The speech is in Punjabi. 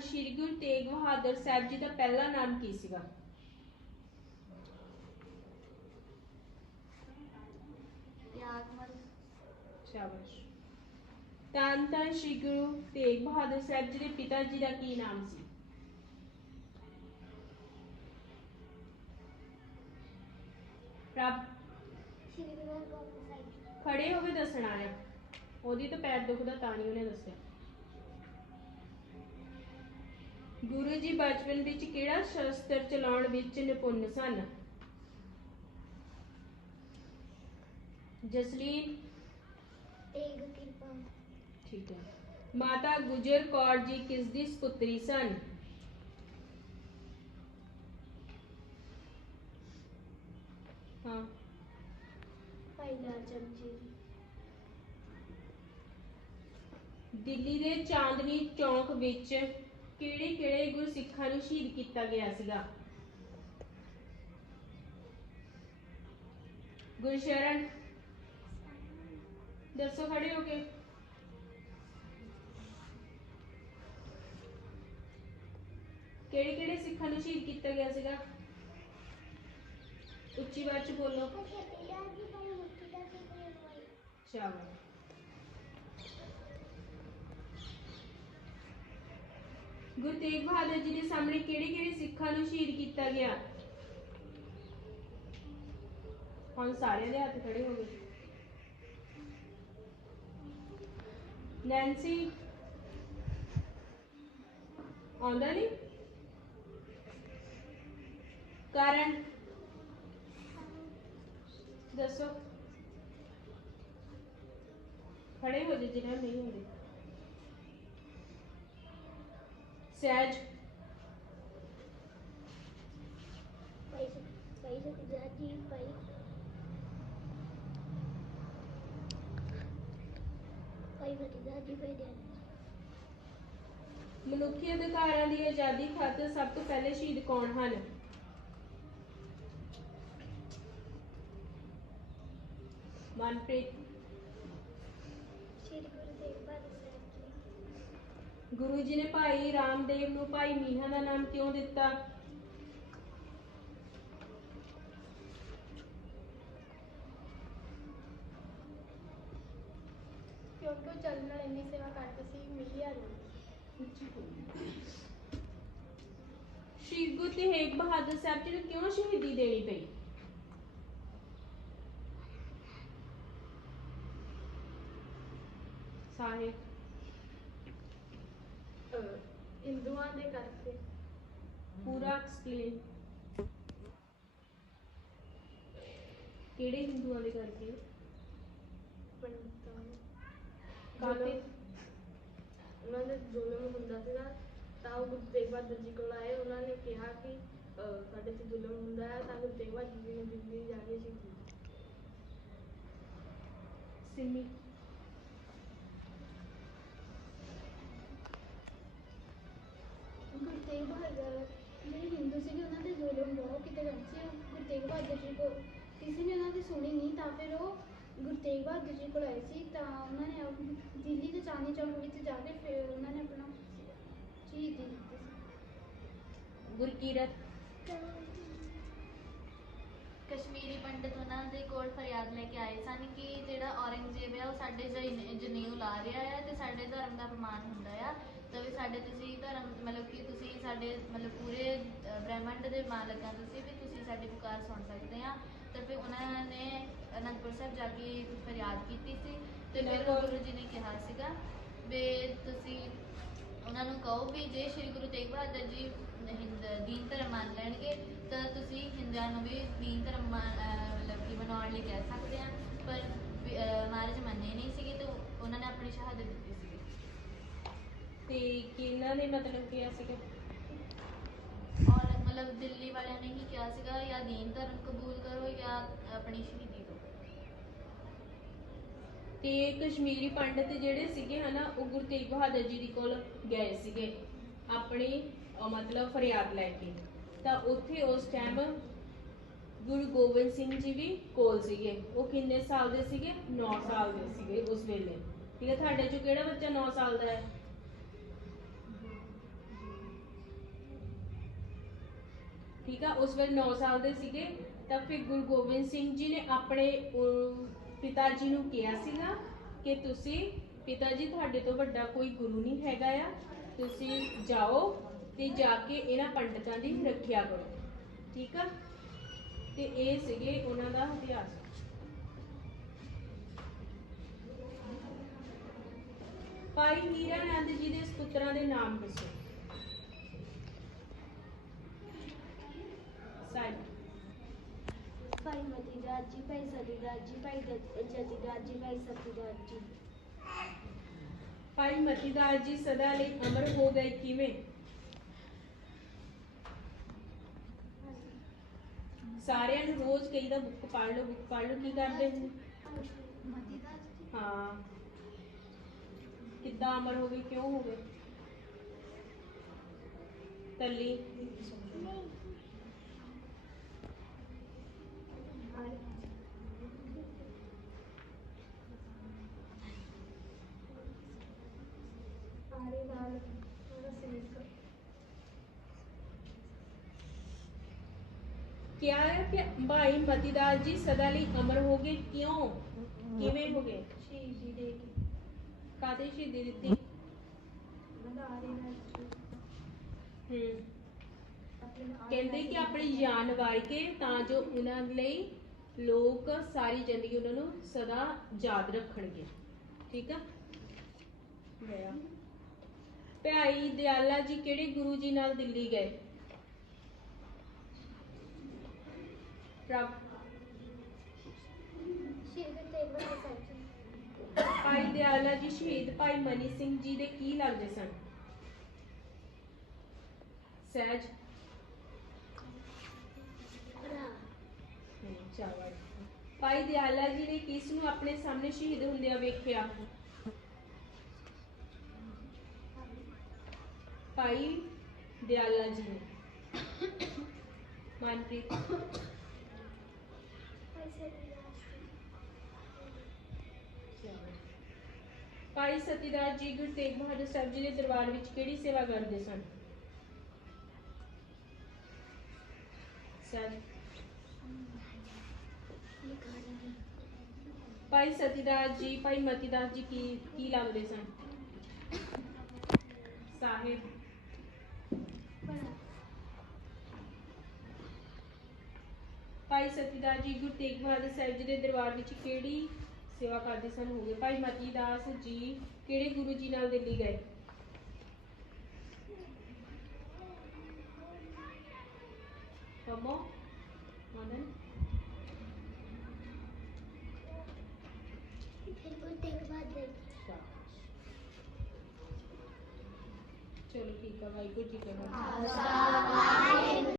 ਸ੍ਰੀ ਗੁਰੂ ਤੇਗ ਬਹਾਦਰ ਸਾਹਿਬ ਜੀ ਦਾ ਪਹਿਲਾ ਨਾਮ ਕੀ ਸੀਗਾ? ਤਿਆਗਮਲ ਸ਼ਾਬਾਸ਼। ਤਾਂ ਤਾਂ ਸ੍ਰੀ ਗੁਰੂ ਤੇਗ ਬਹਾਦਰ ਸਾਹਿਬ ਜੀ ਦੇ ਪਿਤਾ ਜੀ ਦਾ ਕੀ ਨਾਮ ਸੀ? ਰੱਬ ਸ਼੍ਰੀ ਗੁਰੂ ਹਰਗੋਬਿੰਦ ਸਾਹਿਬ ਖੜੇ ਹੋ ਕੇ ਦੱਸਣਾ ਆ ਉਹਦੀ ਤਾਂ ਪੈਰ ਦੁਖਦਾ ਤਾਂ ਨਹੀਂ ਉਹਨੇ ਦੱਸਿਆ। ਗੁਰੂ ਜੀ ਬਚਪਨ ਵਿੱਚ ਕਿਹੜਾ ਸ਼ਸਤਰ ਚਲਾਉਣ ਵਿੱਚ ਨਿਪੁੰਨ ਸਨ? ਜਸਲੀਨ? ਤੇਗ ਕਿਰਪਾ। ਠੀਕ ਹੈ। ਮਾਤਾ ਗੁਜਰ ਕੌਰ ਜੀ ਕਿਸ ਦੀ ਸੁਪੁੱਤਰੀ ਸਨ? ਹਾਂ। ਭਾਈ ਲਾਲ ਚੰਦ ਜੀ। ਦਿੱਲੀ ਦੇ ਚਾਂਦਨੀ ਚੌਂਕ ਵਿੱਚ ਕਿਹੜੇ ਕਿਹੜੇ ਗੁਰਸਿੱਖਾਂ ਨੂੰ ਸ਼ਹੀਦ ਕੀਤਾ ਗਿਆ ਸੀਗਾ? ਗੁਰਸ਼ਰਨ, ਦੱਸੋ ਖੜੇ ਹੋ ਕੇ। ਕਿਹੜੇ ਕਿਹੜੇ ਸਿੱਖਾਂ ਨੂੰ ਸ਼ਹੀਦ ਕੀਤਾ ਗਿਆ ਸੀਗਾ? ਉੱਚੀ ਆਵਾਜ਼ ਚ ਬੋਲੋ। ਸ਼ਾਬਾਸ਼ ਗੁਰੂ ਤੇਗ ਬਹਾਦਰ ਜੀ ਦੇ ਸਾਹਮਣੇ ਕਿਹੜੇ ਕਿਹੜੇ ਸਿੱਖਾਂ ਨੂੰ ਸ਼ਹੀਦ ਕੀਤਾ ਗਿਆ? ਹੁਣ ਸਾਰਿਆਂ ਦੇ ਹੱਥ ਖੜੇ ਹੋ ਗਏ। ਨੈਂਸੀ, ਆਉਂਦਾ ਨਹੀਂ ਕਾਰਨ, ਦੱਸੋ। ਖੜੇ ਹੋ ਜੇ ਜਿਹਨਾਂ ਨਹੀਂ ਹੁੰਦੇ ਸਹਿਜ। ਮਨੁੱਖੀ ਅਧਿਕਾਰਾਂ ਦੀ ਆਜ਼ਾਦੀ ਖਾਤਰ ਸਭ ਤੋਂ ਪਹਿਲੇ ਸ਼ਹੀਦ ਕੌਣ ਹਨ? ਮਨਪ੍ਰੀਤ ਸ਼੍ਰੀ ਗੁਰੂ ਤੇਗ ਬਹਾਦਰ ਸਾਹਿਬ ਜੀ ਗੁਰੂ ਜੀ ਨੇ ਭਾਈ ਰਾਮਦੇਵ ਨੂੰ ਭਾਈ ਮੀਨਾ ਦਾ ਨਾਮ ਕਿਉਂ ਦਿੱਤਾ? ਕਿਉਂਕਿ ਉਹ ਚੱਲਣ ਨਾਲ ਇੰਨੀ ਸੇਵਾ ਕਰਦੇ ਸੀ ਮਿਲਿਆ ਨਹੀਂ। ਸ਼੍ਰੀ ਗੁਰੂ ਤੇਗ ਬਹਾਦਰ ਸਾਹਿਬ ਜੀ ਨੂੰ ਕਿਉਂ ਸ਼ਹੀਦੀ ਦੇਣੀ ਪਈ? ਸਾਹਿਬ ਹਿੰਦੂਆਂ ਦੇ ਕਰਕੇ। ਪੂਰਾ ਐਕਸਪਲੇਨ ਕਿਹੜੇ ਹਿੰਦੂਆਂ ਦੇ ਕਰਕੇ? ਪੰਡਤਾਂ। ਕਾਤੇ ਉਹਨਾਂ ਦੇ ਜ਼ੁਲਮ ਹੁੰਦਾ ਸੀਗਾ। ਤਾਂ ਉਹ ਗੁਰੂ ਤੇਗ ਬਹਾਦਰ ਜੀ ਕੋਲ ਆਏ। ਉਹਨਾਂ ਨੇ ਕਿਹਾ ਕਿ ਅਹ, ਸਾਡੇ ਤੇ ਜ਼ੁਲਮ ਹੁੰਦਾ ਹੈ। ਤਾਂ ਗੁਰੂ ਤੇਗ ਬਹਾਦਰ ਜੀ ਨੇ ਦਿੱਲੀ ਜਾ ਕੇ ਸ਼ਹੀਦੀ ਸਿੰਮੀ। ਦੀ ਸੁਣੀ ਨਹੀਂ ਤਾਂ ਫਿਰ ਉਹ ਗੁਰੂ ਤੇਗ ਬਹਾਦਰ ਜੀ ਕੋਲ ਆਏ ਸੀ ਤਾਂ ਉਹਨਾਂ ਨੇ ਆਪ- ਦਿੱਲੀ ਦੇ ਚਾਂਦਨੀ ਚੌਕ ਵਿੱਚ ਜਾ ਕੇ ਫਿਰ ਉਹਨਾਂ ਨੇ ਆਪਣਾ ਸ਼ਹੀਦੀ ਦਿੱਤੀ ਗੁਰਕੀਰਤ। ਕਸ਼ਮੀਰੀ ਪੰਡਤ ਉਹਨਾਂ ਦੇ ਕੋਲ ਫਰਿਆਦ ਲੈ ਕੇ ਆਏ ਸਨ ਕਿ ਜਿਹੜਾ ਔਰੰਗਜ਼ੇਬ ਹੈ ਉਹ ਸਾਡੇ ਜਨ- ਜਨੇਊ ਲਾ ਰਿਹਾ ਹੈ ਤੇ ਸਾਡੇ ਧਰਮ ਦਾ ਅਪਮਾਨ ਹੁੰਦਾ ਆ। ਤਾਂ ਵੀ ਸਾਡੇ ਤੁਸੀਂ ਧਰਮ ਮਤਲਬ ਕਿ ਤੁਸੀਂ ਸਾਡੇ ਮਤਲਬ ਪੂਰੇ ਅ, ਬ੍ਰਹਿਮੰਡ ਦੇ ਮਾਲਕ ਆ ਤੁਸੀਂ ਵੀ ਤੁਸੀਂ ਸਾਡੀ ਪੁਕਾਰ ਸੁਣ ਸਕਦੇ ਆ। ਤਾਂ ਫਿਰ ਉਹਨਾਂ ਨੇ ਅਨੰਦਪੁਰ ਸਾਹਿਬ ਜਾ ਕੇ ਫਰਿਆਦ ਕੀਤੀ ਸੀ ਤੇ ਫਿਰ। ਗੁਰੂ ਜੀ ਨੇ ਕਿਹਾ ਸੀਗਾ ਵੀ ਤੁਸੀਂ ਉਹਨਾਂ ਨੂੰ ਕਹੋ ਵੀ ਜੇ ਸ੍ਰੀ ਗੁਰੂ ਤੇਗ ਬਹਾਦਰ ਜੀ ਹਿੰਦ ਦੀਨ ਧਰਮ ਮੰਨ ਲੈਣਗੇ ਤਾਂ ਤੁਸੀਂ ਹਿੰਦੂਆਂ ਨੂੰ ਵੀ ਦੀਨ ਧਰਮ ਮਤਲਬ ਕਿ ਮਨਾਉਣ ਲਈ ਕਹਿ ਸਕਦੇ ਆ। ਪਰ ਮਹਾਰਾਜ ਮੰਨੇ ਨਹੀਂ ਸੀਗੇ ਤੇ ਉਹਨਾਂ ਨੇ ਆਪਣੀ ਸ਼ਹਾਦਤ ਦਿੱਤੀ ਸੀ ਤੇ ਕਿਹਨਾਂ ਨੇ ਮਤਲਬ ਕਿਹਾ ਸੀਗਾ? ਮਤਲਬ ਦਿੱਲੀ ਵਾਲਿਆਂ ਨੇ ਹੀ ਕਿਹਾ ਸੀਗਾ, ਜਾਂ ਦੀਨ ਧਰਮ ਕਬੂਲ ਕਰੋ ਜਾਂ ਆਪਣੀ ਸ਼ਹੀਦੀ ਦਿਓ ਤੇ ਕਸ਼ਮੀਰੀ ਪੰਡਤ ਜਿਹੜੇ ਸੀਗੇ ਹਨਾ, ਉਹ ਗੁਰੂ ਤੇਗ ਬਹਾਦਰ ਜੀ ਦੇ ਕੋਲ ਗਏ ਸੀਗੇ, ਆਪਣੀ, ਅਹ, ਮਤਲਬ ਫਰਿਆਦ ਲੈ ਕੇ। ਤਾਂ ਉੱਥੇ ਉਸ ਟਾਈਮ ਗੁਰੂ ਗੋਬਿੰਦ ਸਿੰਘ ਜੀ ਵੀ ਕੋਲ ਸੀਗੇ। ਉਹ ਕਿੰਨੇ ਸਾਲ ਦੇ ਸੀਗੇ? 9 ਸਾਲ ਦੇ ਸੀਗੇ ਉਸ ਵੇਲੇ। ਠੀਕ ਹੈ, ਤੁਹਾਡੇ ਚੋਂ ਕਿਹੜਾ ਬੱਚਾ 9 ਸਾਲ ਦਾ ਹੈ? ਠੀਕ ਆ? ਉਸ ਵੇਲੇ 9 ਸਾਲ ਦੇ ਸੀਗੇ, ਤਾਂ ਫਿਰ ਗੁਰੂ ਗੋਬਿੰਦ ਸਿੰਘ ਜੀ ਨੇ ਆਪਣੇ ਪਿਤਾ ਜੀ ਨੂੰ ਕਿਹਾ ਸੀਗਾ ਕਿ ਤੁਸੀਂ ਪਿਤਾ ਜੀ ਤੁਹਾਡੇ ਤੋਂ ਵੱਡਾ ਕੋਈ ਗੁਰੂ ਨਹੀਂ ਹੈਗਾ ਆ। ਤੁਸੀਂ ਜਾਓ ਤੇ ਜਾ ਕੇ ਇਹਨਾਂ ਪੰਡਤਾਂ ਦੀ ਰੱਖਿਆ ਕਰੋ। ਠੀਕ ਆ? ਤੇ ਇਹ ਸੀਗੇ ਉਹਨਾਂ ਦਾ ਇਤਿਹਾਸ। ਭਾਈ ਹੀਰਾ ਨੰਦ ਜੀ ਦੇ ਸੁਪੁੱਤਰਾਂ ਦੇ ਨਾਮ ਦੱਸੋ ਸਾਹਿਬ ਭਾਈ ਮਤੀਦਾਸ ਜੀ ਭਾਈ ਸਤੀਦਾਸ ਜੀ ਭਾਈ ਜਤੀਦਾਸ ਜੀ ਭਾਈ ਸਤੀਦਾਸ ਜੀ ਭਾਈ ਮਤੀਦਾਸ ਜੀ ਸਦਾ ਲਈ ਅਮਰ ਹੋ ਗਏ ਕਿਵੇਂ? ਸਾਰਿਆਂ ਨੂੰ ਰੋਜ਼ ਕਹੀਦਾ ਬੁੱਕ ਪੜ੍ਹ ਲਓ ਬੁੱਕ ਪੜ੍ਹ ਲਓ ਕੀ ਕਰਦੇ ਹੋ? ਹਾਂ। ਕਿੱਦਾਂ ਅਮਰ ਹੋ ਗਏ ਕਿਉਂ ਹੋ ਗਏ? ਤੱਲੀ ਆਰੇ ਨਾਲ ਥੋੜਾ ਸੇਵ ਕਿਹਾ ਹੈ ਕਿ ਭਾਈ ਮਤੀਦਾਸ ਜੀ ਸਦਾ ਲਈ ਅਮਰ ਹੋ ਗਏ ਕਿਉਂ? ਕਿਵੇਂ ਹੋ ਗਏ? ਸ਼ਹੀਦੀ ਦੇ ਕੇ। ਕਾਦੇ ਸ਼ਹੀਦੀ ਦਿੱਤੀ? ਨਾਲ। ਹੂੰ। ਕਹਿੰਦੇ ਕਿ ਆਪਣੀ ਜਾਨ ਵਾਰ ਕੇ ਤਾਂ ਜੋ ਉਹਨਾਂ ਲਈ ਲੋਕ ਸਾਰੀ ਜ਼ਿੰਦਗੀ ਉਹਨਾਂ ਨੂੰ ਸਦਾ ਯਾਦ ਰੱਖਣਗੇ। ਠੀਕ ਆ? ਗਿਆ ਭਾਈ ਦਿਆਲਾ ਜੀ ਕਿਹੜੇ ਗੁਰੂ ਜੀ ਨਾਲ ਦਿੱਲੀ ਗਏ? ਪ੍ਰਭ। ਸ਼ਹੀਦ ਤੇਗ ਬਹਾਦਰ ਸਾਹਿਬ ਜੀ ਭਾਈ ਦਿਆਲਾ ਜੀ ਸ਼ਹੀਦ ਭਾਈ ਮਨੀ ਸਿੰਘ ਜੀ ਦੇ ਕੀ ਲੱਗਦੇ ਸਨ? ਸਹਿਜ। ਭਰਾ। ਹਮ, ਚਾਵਲ ਭਾਈ ਦਿਆਲਾ ਜੀ ਨੇ ਕਿਸ ਨੂੰ ਆਪਣੇ ਸਾਹਮਣੇ ਸ਼ਹੀਦ ਹੁੰਦਿਆਂ ਵੇਖਿਆ? ਭਾਈ ਦਿਆਲਾ ਜੀ ਨੇ। ਮਨਪ੍ਰੀਤ। ਭਾਈ ਸਤੀਦਾਸ ਭਾਈ ਸਤੀਦਾਸ ਜੀ, ਗੁਰੂ ਤੇਗ ਬਹਾਦਰ ਸਾਹਿਬ ਜੀ ਦੇ ਦਰਬਾਰ ਵਿੱਚ ਕਿਹੜੀ ਸੇਵਾ ਕਰਦੇ ਸਨ? ਸਰ। ਭਾਈ ਸਤੀਦਾਸ ਜੀ, ਭਾਈ ਮਤੀਦਾਸ ਜੀ ਕੀ ਕੀ ਲੱਗਦੇ ਸਨ? ਸਾਹਿਬ ਭਰਾ ਭਾਈ ਸਤੀਦਾਸ ਜੀ ਗੁਰੂ ਤੇਗ ਬਹਾਦਰ ਸਾਹਿਬ ਜੀ ਦੇ ਦਰਬਾਰ ਵਿੱਚ ਕਿਹੜੀ ਸੇਵਾ ਕਰਦੇ ਸਨ ਹੋਗੇ? ਭਾਈ ਮਤੀਦਾਸ ਜੀ ਕਿਹੜੇ ਗੁਰੂ ਜੀ ਨਾਲ ਦਿੱਲੀ ਗਏ? ਕਮੋ ਮਨਨ। ਗੁਰੂ ਤੇਗ ਬਹਾਦਰ ਚਲੋ ਠੀਕ ਹੈ ਵਾਹਿਗੁਰੂ ਜੀ ਕਾ ਖਾਲਸਾ